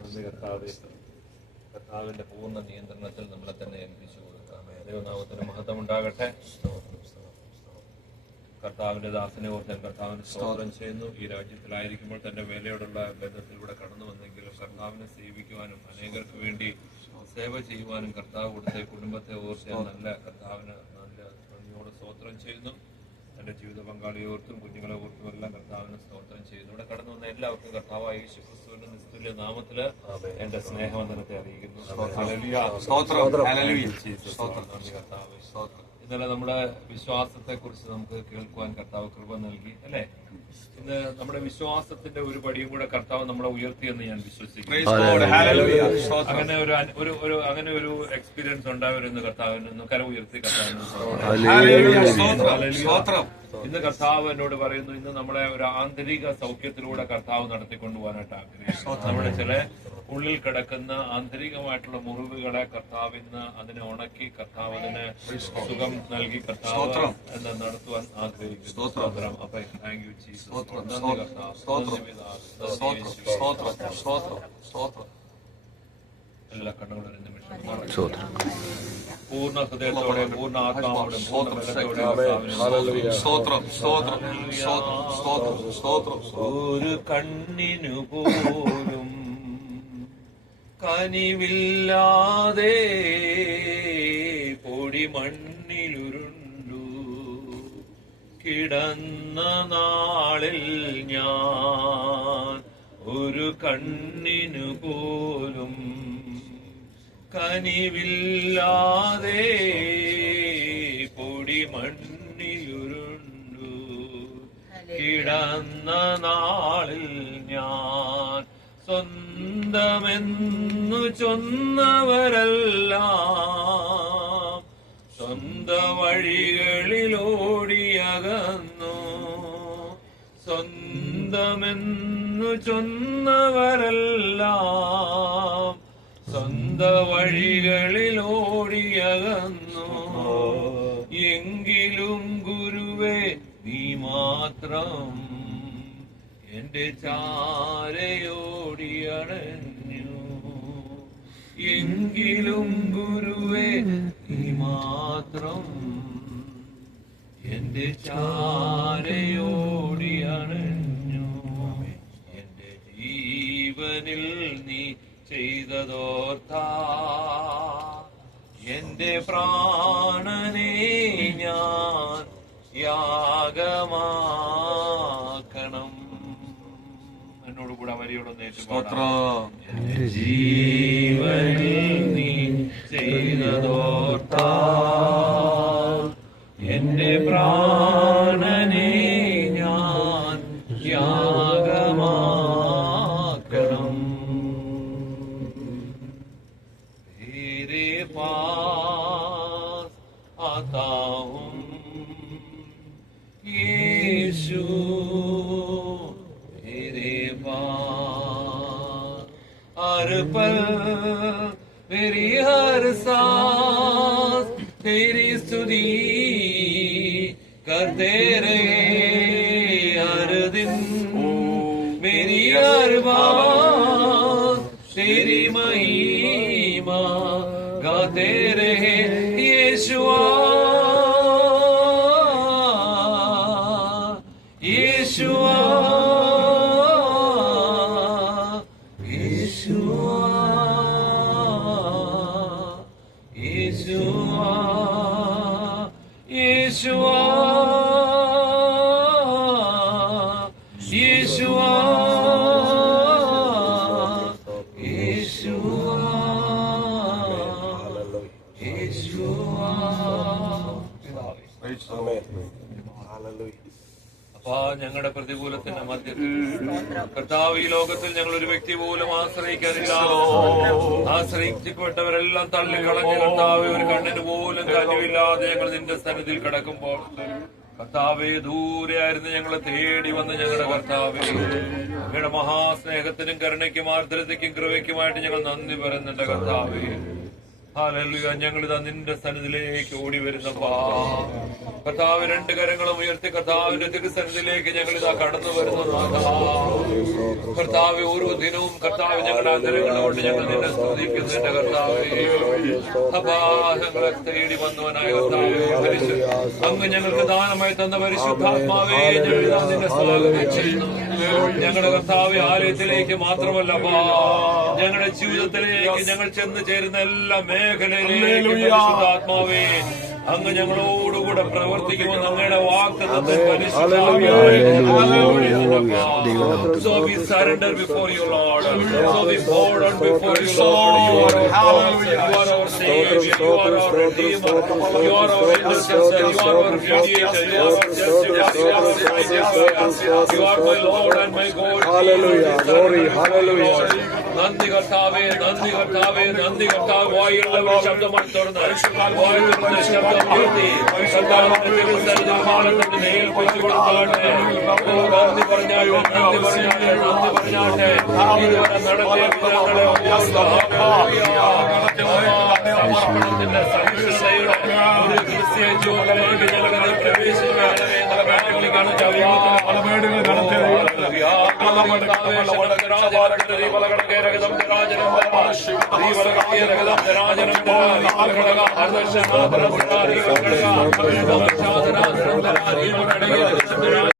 നന്ദി കർത്താവേ. കർത്താവിന്റെ പൂർണ്ണ നിയന്ത്രണത്തിൽ നമ്മളെ തന്നെ ഏൽപ്പിച്ചു കൊടുക്കാം. ദൈവനാമത്തിന് മഹത്വം ഉണ്ടാകട്ടെ. കർത്താവിന്റെ ദാസനെ ഓർത്ത് കർത്താവിന് സ്തോത്രം ചെയ്യുന്നു. ഈ രാജ്യത്തിലായിരിക്കുമ്പോൾ തന്റെ വേലയോടുള്ള ബന്ധത്തിലൂടെ കടന്നു വന്നെങ്കിലും കർത്താവിനെ സേവിക്കുവാനും അനേകർക്ക് വേണ്ടി സേവ ചെയ്യുവാനും കർത്താവ് കൊടുത്ത കുടുംബത്തെ ഓർത്ത് നല്ല കർത്താവിന് നല്ല നന്ദിയോട് സ്തോത്രം ചെയ്യുന്നു. എന്റെ ജീവിത പങ്കാളിയെ ഓർത്തും കുഞ്ഞുങ്ങളെ ഓർത്തും എല്ലാം കർത്താവിന് സ്തോത്രം ചെയ്യുന്നു. ഇവിടെ കടന്നു വന്ന എല്ലാവർക്കും കർത്താവായ യേശു ക്രിസ്തുവിന്റെ നിസ്തുല്യ നാമത്തില് എന്റെ സ്നേഹവന്ദനത്തെ അറിയിക്കുന്നു. ഇന്നലെ നമ്മുടെ വിശ്വാസത്തെ കുറിച്ച് നമുക്ക് കേൾക്കുവാൻ കർത്താവ് കൃപ നൽകി, അല്ലെ? ഇന്ന് നമ്മുടെ വിശ്വാസത്തിന്റെ ഒരു പടിയും കൂടെ കർത്താവ് നമ്മളെ ഉയർത്തിയെന്ന് ഞാൻ വിശ്വസിക്കുന്നു. അങ്ങനെ ഒരു എക്സ്പീരിയൻസ് ഉണ്ടാവരുന്ന് കർത്താവിന് കര ഉയർത്തി കർത്താവിന്. ഇന്ന് കർത്താവ് എന്നോട് പറയുന്നു, ഇന്ന് നമ്മളെ ഒരു ആന്തരിക സൗഖ്യത്തിലൂടെ കർത്താവ് നടത്തിക്കൊണ്ടുപോകാനായിട്ട് ആഗ്രഹിക്കുന്നു. നമ്മുടെ ചില ഉള്ളിൽ കിടക്കുന്ന ആന്തരികമായിട്ടുള്ള മുറിവുകളെ കർത്താവ് ഇന്ന് അതിനെ ഉണക്കി കർത്താവ് അതിനെ സുഖം നൽകി കർത്താവ് എന്ന് നടത്തുവാൻ ആഗ്രഹിക്കുന്നു. അപ്പൊ താങ്ക് യു ജീസസ്. നന്ദി കർത്താവ്. എല്ലാ കണ്ണുകളും ഒരു നിമിഷം പൂർണ്ണ ഹൃദയത്തോടെ പൂർണ്ണ ആത്മാവോടെ ഒരു കണ്ണിനു പോലും കനിവില്ലാതെ പൊടിമണ്ണിലുരുണ്ടു കിടന്ന നാളിൽ ഞാൻ ഒരു കണ്ണിനു പോലും കനിവില്ലാതെ പൊടിമണ്ണിലുരുണ്ടു കിടന്ന നാളിൽ ഞാൻ സ്വന്തമെന്നു ചൊന്നവരെല്ലാം സ്വന്ത വഴികളിലോടിയകന്നു. സ്വന്തമെന്നു ചൊന്നവരെല്ലാം സ്വന്ത വഴികളിലോടിയകന്നു. എങ്കിലും ഗുരുവേ നീ മാത്രം എന്റെ ചാരയോടിയണഞ്ഞു. എങ്കിലും ഗുരുവേ നീ മാത്രം എന്റെ ചാരയോടിയണഞ്ഞു. എന്റെ ജീവനിൽ നീ ചെയ്തതോർത്താ എന്റെ പ്രാണനെ ഞാൻ യാഗമാക്കണം. എന്നോടുകൂടെ വരിയോടൊന്ന് എന്റെ ജീവനിൽ നീ ചെയ്തതോർത്താ എന്റെ പ്രാണനെ ഞാൻ യാഗമാക്കണം. तेरे पास आता हूँ यीशु, तेरे पास हर पल मेरी हर सांस तेरी स्तुति करते रहे. हर दिन मेरी हर बात तेरी महिमा गाते रहे. यीशुआ यीशुआ यीशुआ यीशुआ यीशुआ यीशुआ അപ്പാ, ഞങ്ങളുടെ പ്രതികൂലത്തിന്റെ മധ്യത്തിൽ കർത്താവ് ഈ ലോകത്തിൽ ഞങ്ങൾ ഒരു വ്യക്തി പോലും ആശ്രയിക്കാനില്ല. ആശ്രയിക്കപ്പെട്ടവരെല്ലാം തള്ളിക്കളഞ്ഞ് കർത്താവ് ഒരു കണ്ണിന് പോലും കനിവില്ലാതെ ഞങ്ങൾ നിന്റെ സന്നിധിയിൽ കിടക്കുമ്പോൾ കർത്താവെ, ദൂരെയായിരുന്നു ഞങ്ങളെ തേടി വന്ന് ഞങ്ങളുടെ കർത്താവെ, അങ്ങയുടെ മഹാസ്നേഹത്തിനും കരുണയ്ക്കും ആർദ്രതയ്ക്കും കൃപയ്ക്കുമായിട്ട് ഞങ്ങൾ നന്ദി പറയുന്നുണ്ട് കർത്താവെ. ഹല്ലേലൂയ. ഞങ്ങളിതാ നിന്റെ സന്നിധിയിലേക്ക് ഓടി വരുന്നപ്പാ. കർത്താവ് രണ്ട് കരങ്ങളും ഉയർത്തി കർത്താവിന്റെ തിരുസന്നിധിയിലേക്ക് ഞങ്ങളിതാ കടന്നു വരുന്നു. കർത്താവ് ഓരോ ദിനവും കർത്താവ് ഞങ്ങളുടെ ആദരങ്ങൾ കൊണ്ട് ഞങ്ങൾ നിന്നെ സ്തുതിക്കുന്നു. എന്റെ കർത്താവേ, അപ്പാ, ഞങ്ങളെ തേടി വന്നവനായ കർത്താവേ, അങ്ങ് ഞങ്ങൾക്ക് ദാനമായി തന്ന പരിശുദ്ധാത്മാവേ, ഞങ്ങളിതാ നിന്നെ സ്വാഗതം ചെയ്യുന്നു. ഞങ്ങളുടെ കർത്താവ് ആലയത്തിലേക്ക് മാത്രമല്ല, ഞങ്ങളുടെ ജീവിതത്തിലേക്ക് ഞങ്ങൾ ചെന്ന് ചേരുന്ന എല്ലാ മേഖലയിലേക്കും പരിശുദ്ധാത്മാവേ അങ്ങ് ഞങ്ങളോടുകൂടെ പ്രവർത്തിക്കുമെന്ന് അങ്ങയുടെ വാഗ്ദത്തം So we surrender before you, Lord. So we bow down before you, Lord. You are our Savior. You are our Redeemer. You are our intercessor. You are our mediator. You are our justice. You are my Lord and my God. Hallelujah. Glory. Hallelujah. നന്ദി കർത്താവേ, നന്ദി കർത്താവേ, നന്ദി കർത്താവ്. വായുള്ള ശബ്ദമായി തുറന്ന് വായുള്ള ശബ്ദം ഉയർത്തി കർത്താവിന്റെ തിരുസന്നിധിയിൽ ഏൽപ്പിച്ചു കൊടുത്താട്ടെ. നന്ദി പറഞ്ഞാട്ടെ, നന്ദി പറഞ്ഞാട്ടെ, നന്ദി പറഞ്ഞാട്ടെ. ഇതുവരെ നടത്തിയ വിധങ്ങളെ സമർപ്പണത്തിന്റെ സഹിഷ്ണുതയുടെ ഒരു ക്രിസ്തീയ ജീവിതത്തിലേക്ക് ഞങ്ങളെ പ്രവേശിക്കുകയാണ്. രാജനം